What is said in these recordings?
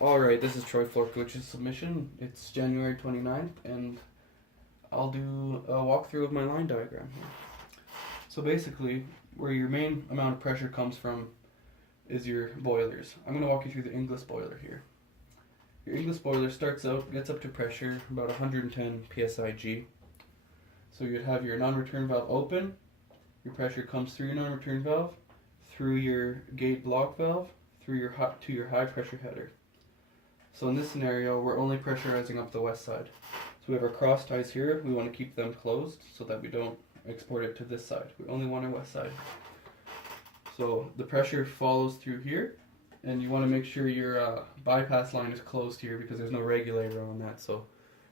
Alright, this is Troy Florkowicz's submission. It's January 29th, and I'll do a walkthrough of my line diagram here. So basically, where your main amount of pressure comes from is your boilers. I'm going to walk you through the Inglis boiler here. Your Inglis boiler starts out, gets up to pressure about 110 psig. So you'd have your non-return valve open, your pressure comes through your non-return valve, through your gate block valve, through your to your high pressure header. So in this scenario, we're only pressurizing up the west side. So we have our cross ties here. We want to keep them closed so that we don't export it to this side. We only want our west side. So the pressure follows through here, and you want to make sure your bypass line is closed here because there's no regulator on that. So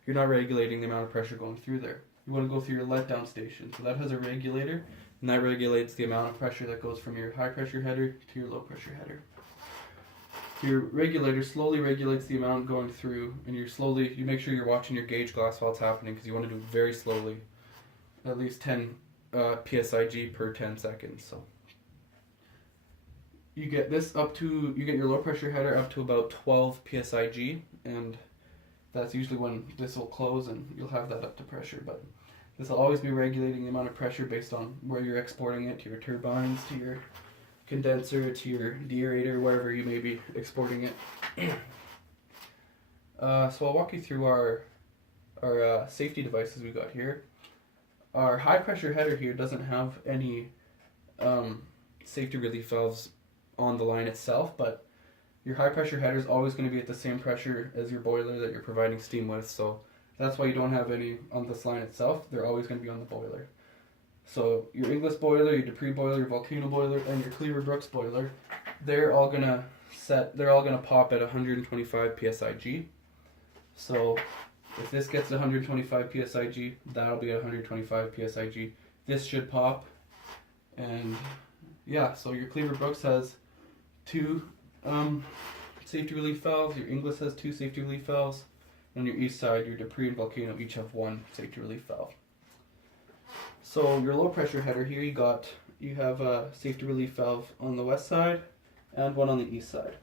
you're not regulating the amount of pressure going through there. You want to go through your letdown station. So that has a regulator, and that regulates the amount of pressure that goes from your high pressure header to your low pressure header. Your regulator slowly regulates the amount going through, and you make sure you're watching your gauge glass while it's happening because you want to do it very slowly, at least 10 psig per 10 seconds. So you get this you get your low pressure header up to about 12 psig, and that's usually when this will close and you'll have that up to pressure. But this will always be regulating the amount of pressure based on where you're exporting it, to your turbines, to your condenser, to your deaerator, wherever you may be exporting it. So I'll walk you through our safety devices we got here. Our high pressure header here doesn't have any safety relief valves on the line itself, but your high pressure header is always going to be at the same pressure as your boiler that you're providing steam with, so that's why you don't have any on this line itself. They're always going to be on the boiler. So your Inglis boiler, your Dupree boiler, your Volcano boiler, and your Cleaver-Brooks boiler, they're all gonna pop at 125 psig. So if this gets to 125 psig, that'll be at 125 psig. This should pop, and yeah. So your Cleaver-Brooks has 2 safety relief valves. Your Inglis has 2 safety relief valves. On your east side, your Dupree and Volcano each have 1 safety relief valve. So your low pressure header here, you have a safety relief valve on the west side and one on the east side.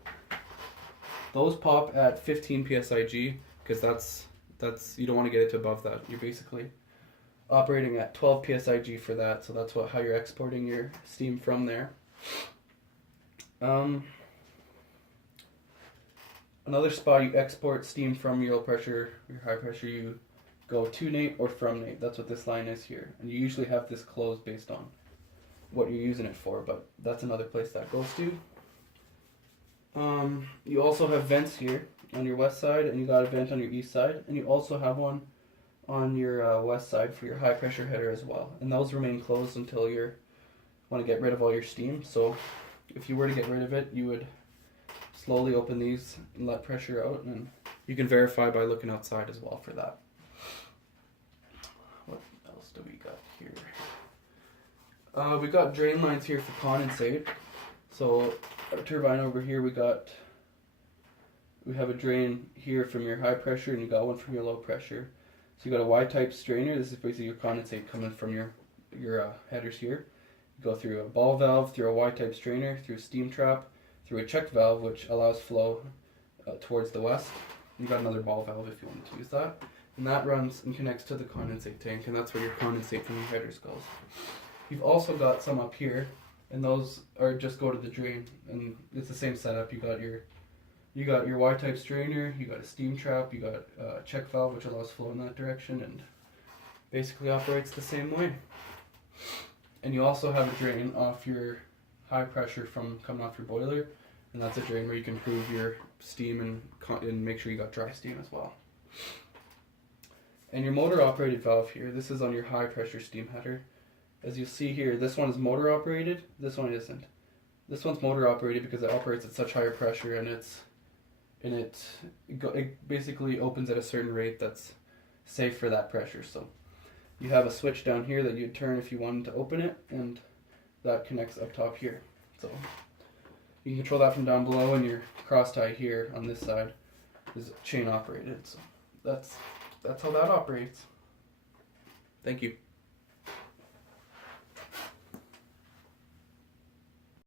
Those pop at 15 psig because that's you don't want to get it to above that. You're basically operating at 12 psig for that, so that's how you're exporting your steam from there. Another spot you export steam from your low pressure, your high pressure, you go to Nate or from Nate. That's what this line is here. And you usually have this closed based on what you're using it for, but that's another place that goes to. You also have vents here on your west side, and you got a vent on your east side, and you also have one on your west side for your high pressure header as well. And those remain closed until you want to get rid of all your steam. So if you were to get rid of it, you would slowly open these and let pressure out, and you can verify by looking outside as well for that. What else do we got here? We got drain lines here for condensate. So our turbine over here, we have a drain here from your high pressure, and you got one from your low pressure. So you got a Y-type strainer. This is basically your condensate coming from your headers here. You go through a ball valve, through a Y-type strainer, through a steam trap, through a check valve, which allows flow towards the west. You got another ball valve if you want to use that. And that runs and connects to the condensate tank, and that's where your condensate from your headers goes. You've also got some up here, and those just go to the drain, and it's the same setup. You got your Y-type strainer, you got a steam trap, you got a check valve which allows flow in that direction, and basically operates the same way. And you also have a drain off your high pressure from coming off your boiler, and that's a drain where you can improve your steam and make sure you got dry steam as well. And your motor operated valve here, this is on your high pressure steam header. As you see here, this one is motor operated, this one isn't. This one's motor operated because it operates at such higher pressure, and it basically opens at a certain rate that's safe for that pressure. So you have a switch down here that you'd turn if you wanted to open it, and that connects up top here. So you can control that from down below, and your cross tie here on this side is chain operated. So that's how that operates. Thank you.